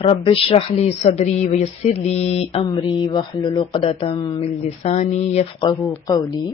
رب اشرح لی صدری ویسر لی امری واحلل عقدۃ من لسانی یفقهوا قولی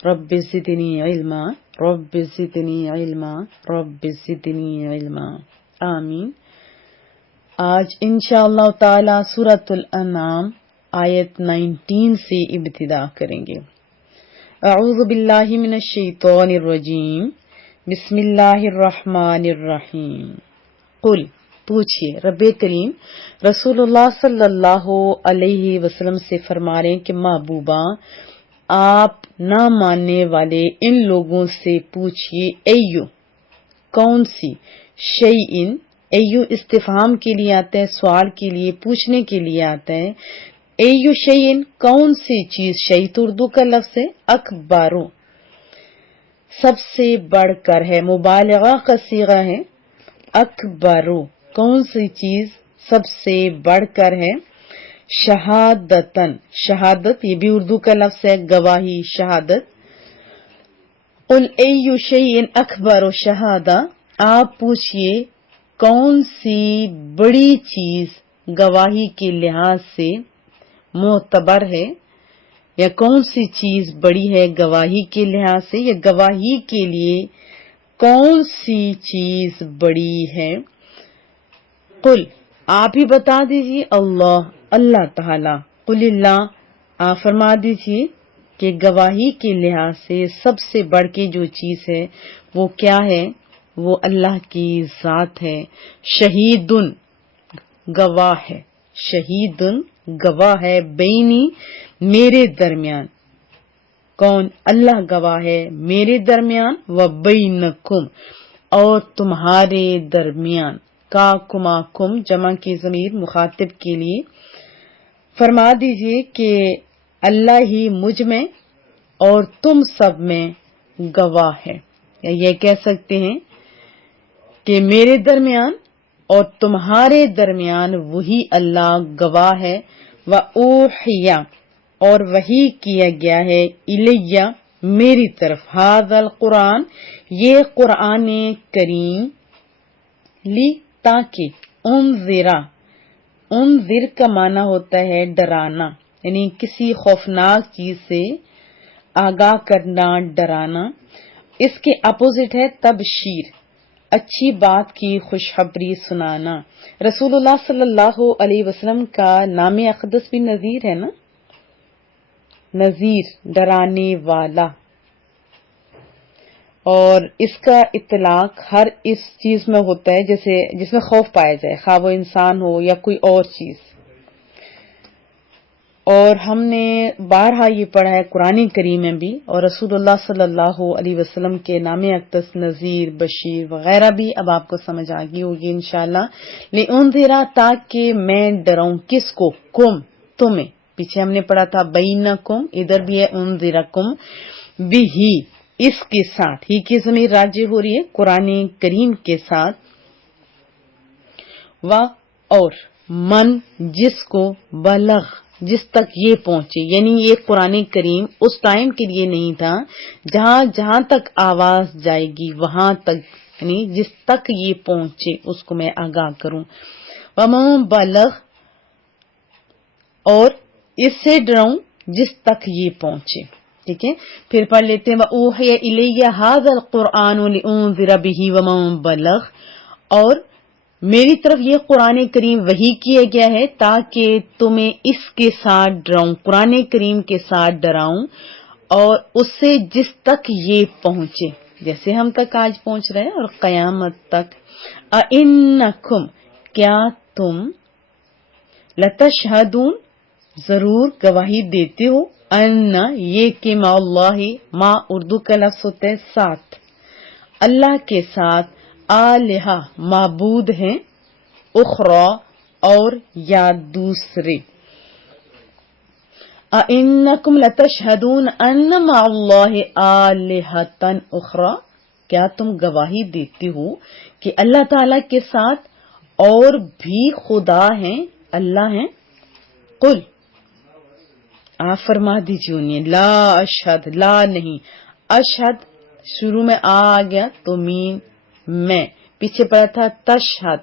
رب زدنی علما رب زدنی علما رب زدنی علما آمین۔ آج انشاءاللہ تعالی سورۃ الانعام آیت 19 سے ابتدا کریں گے۔ اعوذ باللہ من الشیطان الرجیم، بسم اللہ الرحمن الرحیم۔ قل، پوچھئے، رب کریم رسول اللہ صلی اللہ علیہ وسلم سے فرما رہے ہیں کہ محبوبہ آپ نہ ماننے والے ان لوگوں سے پوچھئے، ایو کون سی، شیئن، ایو استفہام کے لیے آتا ہے، سوال کے لیے، پوچھنے کے لیے آتا ہے۔ ایو شیئن کون سی چیز، شیء تو اردو کا لفظ ہے، اکبارو سب سے بڑھ کر ہے، مبالغہ کا صیغہ ہے، اکبرو کون سی چیز سب سے بڑھ کر ہے، شہادتن شہادت یہ بھی اردو کا لفظ ہے، گواہی، شہادت۔ قل ای شیء اکبر شہادہ، آپ پوچھئے کون سی بڑی چیز گواہی کے لحاظ سے معتبر ہے، یا کون سی چیز بڑی ہے گواہی کے لحاظ سے، یا گواہی کے لیے کون سی چیز بڑی ہے۔ قل آپ ہی بتا دیجیے، اللہ تعالی، قل اللہ آپ فرما دیجیے کہ گواہی کے لحاظ سے سب سے بڑھ کے جو چیز ہے وہ کیا ہے، وہ اللہ کی ذات ہے۔ شہیدن گواہ ہے، شہیدن گواہ ہے، بینی میرے درمیان، کون، اللہ گواہ ہے میرے درمیان، و بینکم اور تمہارے درمیان، کا کما کم جمع کی ضمیر مخاطب کے لیے، فرما دیجئے کہ اللہ ہی مجھ میں اور تم سب میں گواہ ہے، یا یہ کہہ سکتے ہیں کہ میرے درمیان اور تمہارے درمیان وہی اللہ گواہ ہے۔ وَأُوحِيَ اور وحی کیا گیا ہے، الیہ میری طرف، ھذا القرآن یہ قرآن کریم، لی تاکہ، انذر کا معنی ہوتا ہے ڈرانا، یعنی کسی خوفناک چیز سے آگاہ کرنا، ڈرانا۔ اس کے اپوزٹ ہے تبشیر، اچھی بات کی خوشخبری سنانا۔ رسول اللہ صلی اللہ علیہ وسلم کا نام اقدس بھی نذیر ہے نا، نذیر ڈرانے والا، اور اس کا اطلاق ہر اس چیز میں ہوتا ہے جیسے جس میں خوف پایا جائے، خواہ وہ انسان ہو یا کوئی اور چیز۔ اور ہم نے بارہا یہ پڑھا ہے قرآن کریم میں بھی، اور رسول اللہ صلی اللہ علیہ وسلم کے نام اقدس نذیر، بشیر وغیرہ بھی اب آپ کو سمجھ آ گئی ہوگی انشاءاللہ۔ لِأُنذِرَ تاکہ میں ڈراؤں، کس کو، کم تمہیں، پیچھے ہم نے پڑھا تھا بینکم، ادھر بھی ہے انذرکم، بھی اس کے ساتھ، ہی کی ضمیر راجع ہو رہی ہے قرآن کریم کے ساتھ، و اور من جس کو، بلغ جس تک یہ پہنچے، یعنی یہ قرآن کریم اس ٹائم کے لیے نہیں تھا جہاں جہاں تک آواز جائے گی وہاں تک، یعنی جس تک یہ پہنچے اس کو میں آگاہ کروں۔ ومن بلغ اور اس سے ڈراؤں جس تک یہ پہنچے، ٹھیک ہے۔ پھر پڑھ لیتے ہیں وَأُوحِيَ إِلَيَّ هَذَا الْقُرْآنُ لِأُنذِرَ بِهِ وَمَن بَلَغَ، اور میری طرف یہ قرآن کریم وحی کیا گیا ہے تاکہ تمہیں اس کے ساتھ ڈراؤں، قرآن کریم کے ساتھ ڈراؤں، اور اس سے جس تک یہ پہنچے، جیسے ہم تک آج پہنچ رہے ہیں اور قیامت تک۔ اَإِنَّكُمْ کیا تم، لَتَشْهَدُونَ ضرور گواہی دیتے ہو، ان یہ کہ مع اللہ، مع اردو کا لفظ ہوتا ہے ساتھ، اللہ کے ساتھ، آلہہ معبود ہیں، اخرى اور یا دوسرے۔ اَإِنَّكُمْ لَتَشْهَدُونَ أَنَّ مَعَ اللَّهِ آلِهَةً أُخْرَى کیا تم گواہی دیتے ہو کہ اللہ تعالی کے ساتھ اور بھی خدا ہیں، اللہ ہیں۔ قل آپ فرما دیجیے انہیں، لا اشہد، لا نہیں، اشہد شروع میں آ گیا تو مین میں، پیچھے پڑا تھا تشہد،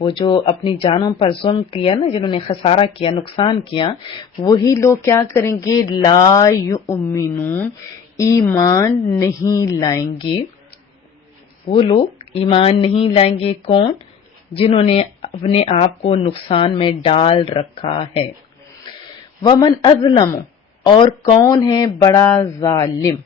وہ جو اپنی جانوں پر ظلم کیا نا، جنہوں نے خسارہ کیا، نقصان کیا، وہی لوگ کیا کریں گے؟ لا یؤمنون، ایمان نہیں لائیں گے. وہ لوگ ایمان نہیں لائیں گے. کون؟ جنہوں نے اپنے آپ کو نقصان میں ڈال رکھا ہے. ومن اظلم، اور کون ہے بڑا ظالم؟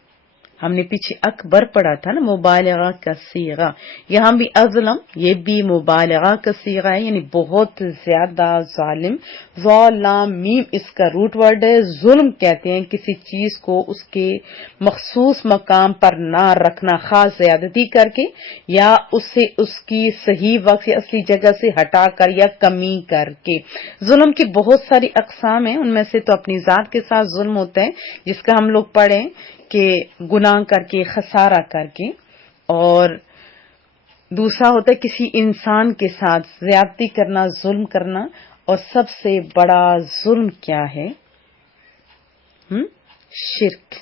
ہم نے پیچھے اکبر پڑھا تھا نا، مبالغہ کا صیغہ. یہاں بھی اظلم، یہ بھی مبالغہ کا صیغہ ہے، یعنی بہت زیادہ ظالم. ظالم میم اس کا روٹ ورڈ ہے. ظلم کہتے ہیں کسی چیز کو اس کے مخصوص مقام پر نہ رکھنا، خاص زیادتی کر کے، یا اسے اس کی صحیح وقت یا اصلی جگہ سے ہٹا کر یا کمی کر کے. ظلم کی بہت ساری اقسام ہیں، ان میں سے تو اپنی ذات کے ساتھ ظلم ہوتا ہے، جس کا ہم لوگ پڑھیں کہ گناہ کر کے، خسارہ کر کے. اور دوسرا ہوتا ہے کسی انسان کے ساتھ زیادتی کرنا، ظلم کرنا. اور سب سے بڑا ظلم کیا ہے؟ شرک.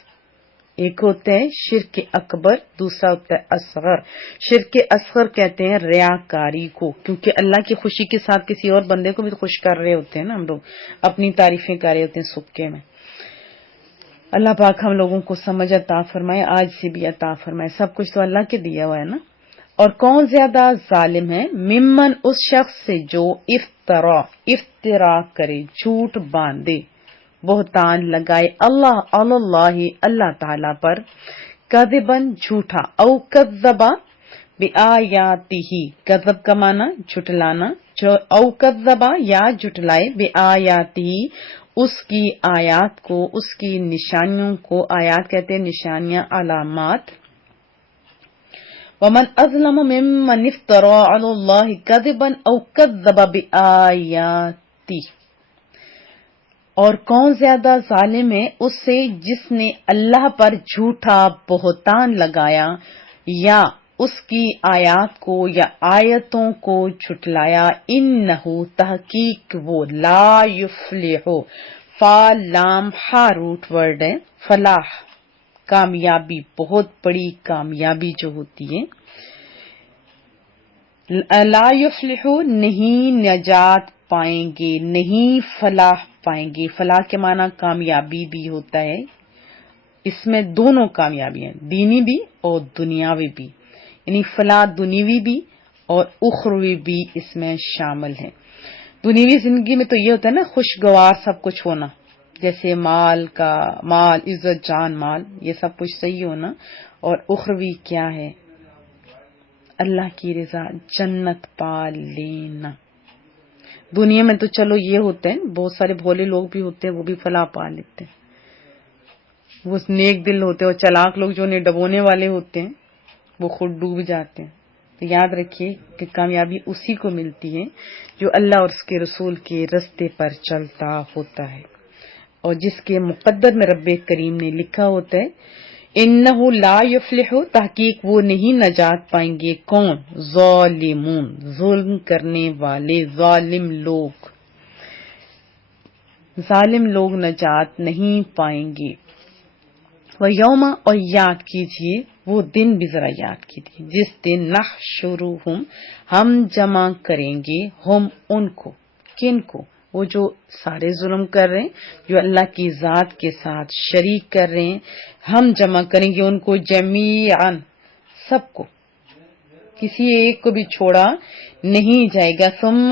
ایک ہوتا ہے شرک اکبر، دوسرا ہوتا ہے اصغر. شرک اصغر کہتے ہیں ریاکاری کو، کیونکہ اللہ کی خوشی کے ساتھ کسی اور بندے کو بھی خوش کر رہے ہوتے ہیں نا، ہم لوگ اپنی تعریفیں کر رہے ہوتے ہیں سکے میں. اللہ پاک ہم لوگوں کو سمجھ عطا فرمائے، آج سے بھی عطا فرمائے. سب کچھ تو اللہ کے دیا ہوا ہے نا. اور کون زیادہ ظالم ہے؟ ممن، اس شخص سے جو افطرا کرے، جھوٹ باندھے، بہتان لگائے، اللہ تعالی پر، کذبن جھوٹا، او کذبا بآیاتہ، کذب کا معنی جھٹلانا، او کذبا یا جھٹلائے، بآیاتہ اس کی آیات کو، اس کی نشانیوں کو. آیات کہتے ہیں نشانیاں، علامات. ومن اظلم ممن افترى على الله كذبا او كذب بآیاتہ، اور کون زیادہ ظالم ہے اس سے جس نے اللہ پر جھوٹا بہتان لگایا یا اس کی آیات کو یا آیتوں کو جھٹلایا. انہ، تحقیق وہ، لا یفلح، فا لام ہا روٹ ورڈ ہے. فلاح کامیابی، بہت بڑی کامیابی جو ہوتی ہے. لا یفلح نہیں نجات پائیں گے، نہیں فلاح پائیں گے. فلاح کے معنی کامیابی بھی ہوتا ہے. اس میں دونوں کامیابی ہیں، دینی بھی اور دنیاوی بھی، یعنی فلاح دنیاوی بھی اور اخروی بھی اس میں شامل ہے. دنیاوی زندگی میں تو یہ ہوتا ہے نا خوشگوار سب کچھ ہونا، جیسے مال، عزت، جان مال، یہ سب کچھ صحیح ہونا. اور اخروی کیا ہے؟ اللہ کی رضا، جنت پا لینا. دنیا میں تو چلو یہ ہوتے ہیں، بہت سارے بھولے لوگ بھی ہوتے ہیں، وہ بھی فلاح پا لیتے ہیں. وہ نیک دل ہوتے ہیں، اور چلاک لوگ جو انہیں ڈبونے والے ہوتے ہیں وہ خود ڈوب جاتے ہیں. تو یاد رکھیے کہ کامیابی اسی کو ملتی ہے جو اللہ اور اس کے رسول کے رستے پر چلتا ہوتا ہے، اور جس کے مقدر میں رب کریم نے لکھا ہوتا ہے انہ لا یفلح، تحقیق وہ نہیں نجات پائیں گے. کون؟ ظالمون، ظلم کرنے والے، ظالم لوگ. ظالم لوگ نجات نہیں پائیں گے. وَيَوْمَ، اور یاد کیجئے وہ دن بھی ذرا یاد کیجئے، جس دن نحشرہم، ہم جمع کریں گے، ہم ان کو. کن کو؟ وہ جو سارے ظلم کر رہے ہیں، جو اللہ کی ذات کے ساتھ شریک کر رہے ہیں. ہم جمع کریں گے ان کو جمیعاً، سب کو، کسی ایک کو بھی چھوڑا نہیں جائے گا. ثم،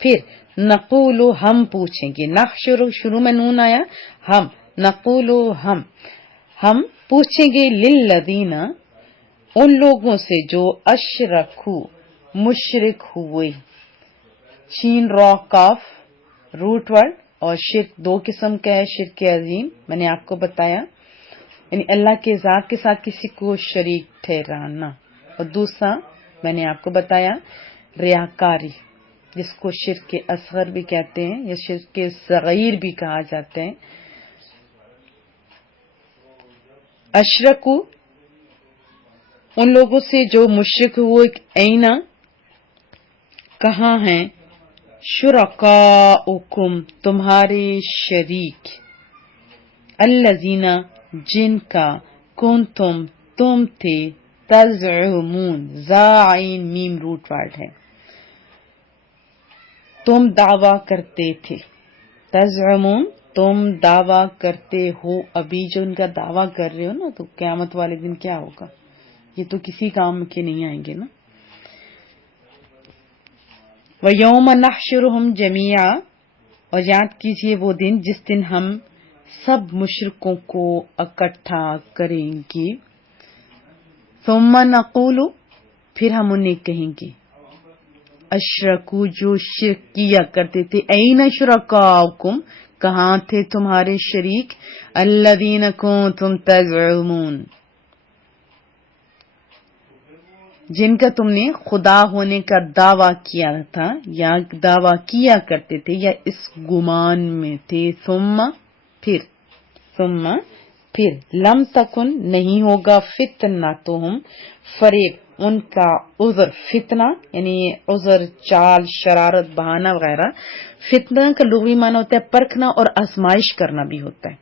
پھر، نقول، ہم پوچھیں گے. نحشر شروع میں نون آیا، ہم، نقول ہم پوچھیں گے للذین، ان لوگوں سے جو اشرکو، مشرک ہوئے. شین را کاف روٹ ورڈ. اور شرک دو قسم کا ہے، شرک عظیم میں نے آپ کو بتایا، یعنی اللہ کے ذات کے ساتھ کسی کو شریک ٹھہرانا، اور دوسرا میں نے آپ کو بتایا ریاکاری، جس کو شرک اصغر بھی کہتے ہیں یا شرک صغیر بھی کہا جاتا ہے. اشرکو، ان لوگوں سے جو مشرک ہوئے. اینا، کہاں ہیں؟ شرکاؤکم، تمہارے شریک. الذین، جن کا، کنتم، تم تھے، تزعمون، زائن میم روٹ ورڈ ہے. تم دعویٰ کرتے تھے، تزعمون تم دعویٰ کرتے ہو، ابھی جو ان کا دعویٰ کر رہے ہو نا، تو قیامت والے دن کیا ہوگا؟ یہ تو کسی کام کے نہیں آئیں گے نا۔ وَيَوْمَ نَحْشُرُهُمْ جَمِيعًا، اور یاد کیجئے وہ دن جس دن ہم سب مشرکوں کو اکٹھا کریں گے۔ ثُمَّ نَقُولُ، پھر ہم انہیں کہیں گے، اشرکو جو شرک کیا کرتے تھے، این شرکاؤکم کہاں تھے تمہارے شریک، الذین کنتم تزعمون جن کا تم نے خدا ہونے کا دعویٰ کیا تھا یا دعویٰ کیا کرتے تھے یا اس گمان میں تھے۔ ثم پھر لم تکن نہیں ہوگا فتنتہم فریب ان کا، عذر فتنہ یعنی عذر، چال، شرارت، بہانہ وغیرہ۔ فتنہ کا لغوی معنی ہوتا ہے پرکھنا اور آزمائش کرنا بھی ہوتا ہے،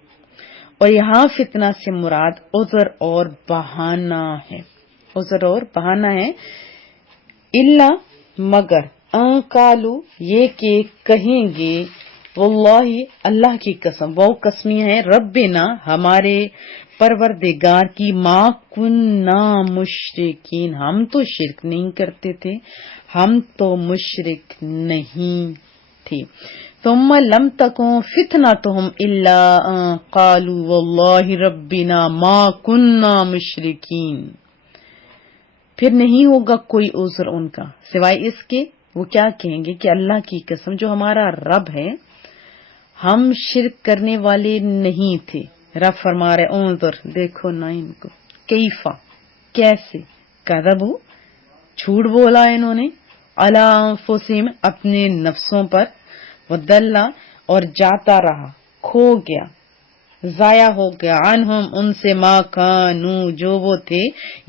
اور یہاں فتنہ سے مراد عذر اور بہانہ ہے، عذر اور بہانہ ہے۔ الا مگر، ان قالو یہ کہ کہیں گے، واللہ اللہ کی قسم، وہ قسمیہ ہے، ربنا ہمارے پروردگار کی، ما کننا مشرکین ہم تو شرک نہیں کرتے تھے، ہم تو مشرک نہیں تھے۔ ثم لم تکن فتنتہم الا ان قالوا واللہ ربنا ما کننا مشرکین، پھر نہیں ہوگا کوئی عذر ان کا سوائے اس کے، وہ کیا کہیں گے کہ اللہ کی قسم جو ہمارا رب ہے، ہم شرک کرنے والے نہیں تھے۔ رب فرما رہے انظر دیکھو نا ان کو، کیفا کیسے، کذبوا جھوٹ بولا انہوں نے، علی انفسہم اپنے نفسوں پر، وضل اور جاتا رہا، کھو گیا، ضائع ہو گیا، عنہم ان سے، ما کانوا جو وہ تھے،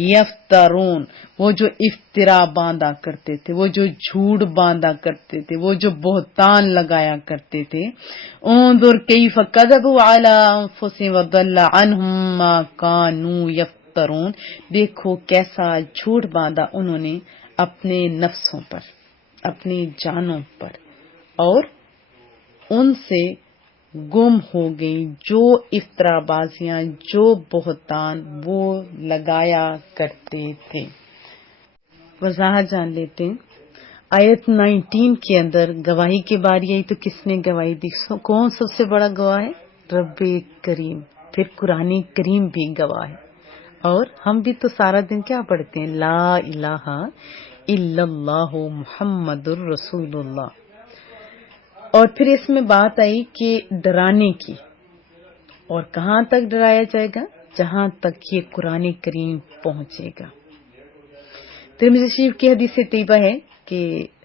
یفترون وہ جو افترا باندھا کرتے تھے، وہ جو جھوٹ باندھا کرتے تھے، وہ جو بہتان لگایا کرتے تھے۔ انظر کیف کذبوا علی انفسہم وضل عنہم ما کانوا یفترون، دیکھو کیسا جھوٹ باندھا انہوں نے اپنے نفسوں پر، اپنی جانوں پر، اور ان سے گم ہو گئی جو افطرا بازیاں، جو بہتان وہ لگایا کرتے تھے۔ وضاحت جان لیتے ہیں۔ آیت 19 کے اندر گواہی کی باری آئی تو کس نے گواہی دی؟ کون سب سے بڑا گواہ ہے؟ رب کریم، پھر قرآن کریم بھی گواہ ہے، اور ہم بھی تو سارا دن کیا پڑھتے ہیں؟ لا الہ الا اللہ محمد الرسول اللہ۔ اور پھر اس میں بات آئی کہ ڈرانے کی، اور کہاں تک ڈرایا جائے گا؟ جہاں تک یہ قرآن کریم پہنچے گا۔ ترمذی شریف کی حدیث طیبہ ہے کہ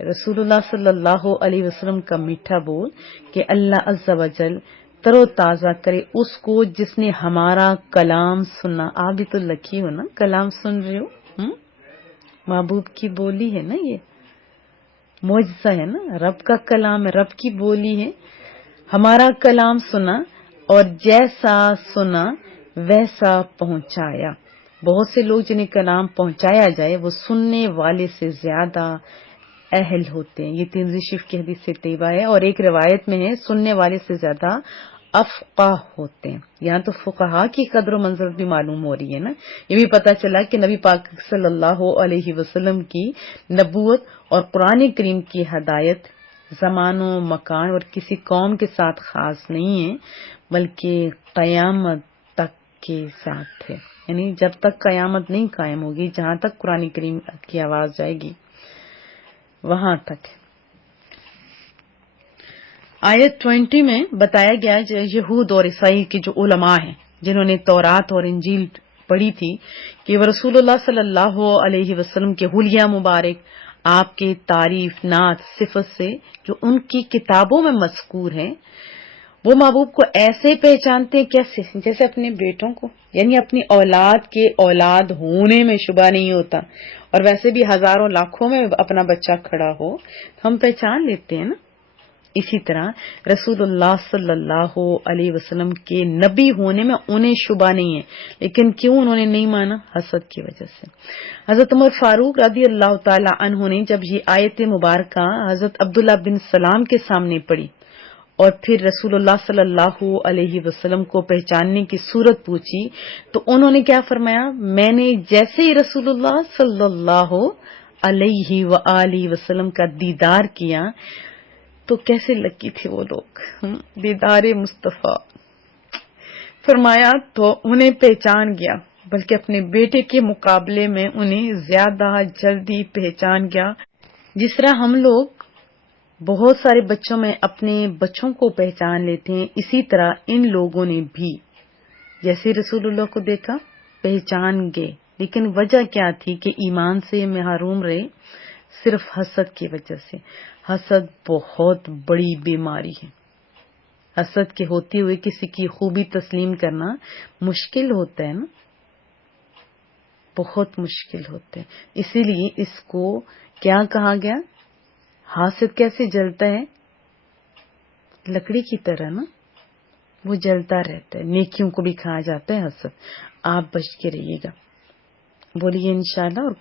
رسول اللہ صلی اللہ علیہ وسلم کا میٹھا بول کہ اللہ عز و جل تر و تازہ کرے اس کو جس نے ہمارا کلام سنا۔ آپ بھی تو لکی ہو نا، کلام سن رہے ہو، محبوب کی بولی ہے نا، یہ معجزہ ہے نا، رب کا کلام ہے، رب کی بولی ہے۔ ہمارا کلام سنا اور جیسا سنا ویسا پہنچایا۔ بہت سے لوگ جنہیں کلام پہنچایا جائے وہ سننے والے سے زیادہ اہل ہوتے ہیں، یہ ترمذی شریف کی حدیث سے طیبہ ہے، اور ایک روایت میں ہے سننے والے سے زیادہ افقہ ہوتے ہیں۔ یہاں تو فقہا کی قدر و منزلت بھی معلوم ہو رہی ہے نا۔ یہ بھی پتہ چلا کہ نبی پاک صلی اللہ علیہ وسلم کی نبوت اور قرآن کریم کی ہدایت زمان و مکان اور کسی قوم کے ساتھ خاص نہیں ہے، بلکہ قیامت تک کے ساتھ ہے، یعنی جب تک قیامت نہیں قائم ہوگی، جہاں تک قرآن کریم کی آواز جائے گی وہاں تک۔ آیت 20 میں بتایا گیا جو یہود اور عیسائی کے جو علماء ہیں جنہوں نے تورات اور انجیل پڑھی تھی، کہ وہ رسول اللہ صلی اللہ علیہ وسلم کے حلیہ مبارک، آپ کے تعریف، نعت، صفت سے جو ان کی کتابوں میں مذکور ہیں، وہ محبوب کو ایسے پہچانتے ہیں کیسے؟ جیسے اپنے بیٹوں کو، یعنی اپنی اولاد کے اولاد ہونے میں شبہ نہیں ہوتا، اور ویسے بھی ہزاروں لاکھوں میں اپنا بچہ کھڑا ہو تو ہم پہچان لیتے ہیں نا۔ اسی طرح رسول اللہ صلی اللہ علیہ وسلم کے نبی ہونے میں انہیں شبہ نہیں ہے، لیکن کیوں انہوں نے نہیں مانا؟ حسد کی وجہ سے۔ حضرت عمر فاروق رضی اللہ تعالی عنہ نے جب یہ آیت مبارکہ حضرت عبداللہ بن سلام کے سامنے پڑھی اور پھر رسول اللہ صلی اللہ علیہ وسلم کو پہچاننے کی صورت پوچھی تو انہوں نے کیا فرمایا؟ میں نے جیسے ہی رسول اللہ صلی اللہ علیہ وآلہ وسلم کا دیدار کیا تو کیسے لگی تھے وہ لوگ، دیدار مصطفیٰ، فرمایا تو انہیں پہچان گیا، بلکہ اپنے بیٹے کے مقابلے میں انہیں زیادہ جلدی پہچان گیا۔ جس طرح ہم لوگ بہت سارے بچوں میں اپنے بچوں کو پہچان لیتے ہیں، اسی طرح ان لوگوں نے بھی جیسے رسول اللہ کو دیکھا پہچان گئے، لیکن وجہ کیا تھی کہ ایمان سے محروم رہے؟ صرف حسد کی وجہ سے۔ حسد بہت بڑی بیماری ہے۔ حسد کے ہوتے ہوئے کسی کی خوبی تسلیم کرنا مشکل ہوتا ہے نا، بہت مشکل ہوتا ہے۔ اسی لیے اس کو کیا کہا گیا؟ حاسد کیسے جلتا ہے؟ لکڑی کی طرح نا، وہ جلتا رہتا ہے۔ نیکیوں کو بھی کھا جاتا ہے حسد۔ آپ بچ کے رہیے گا، بولیے انشاءاللہ۔ اور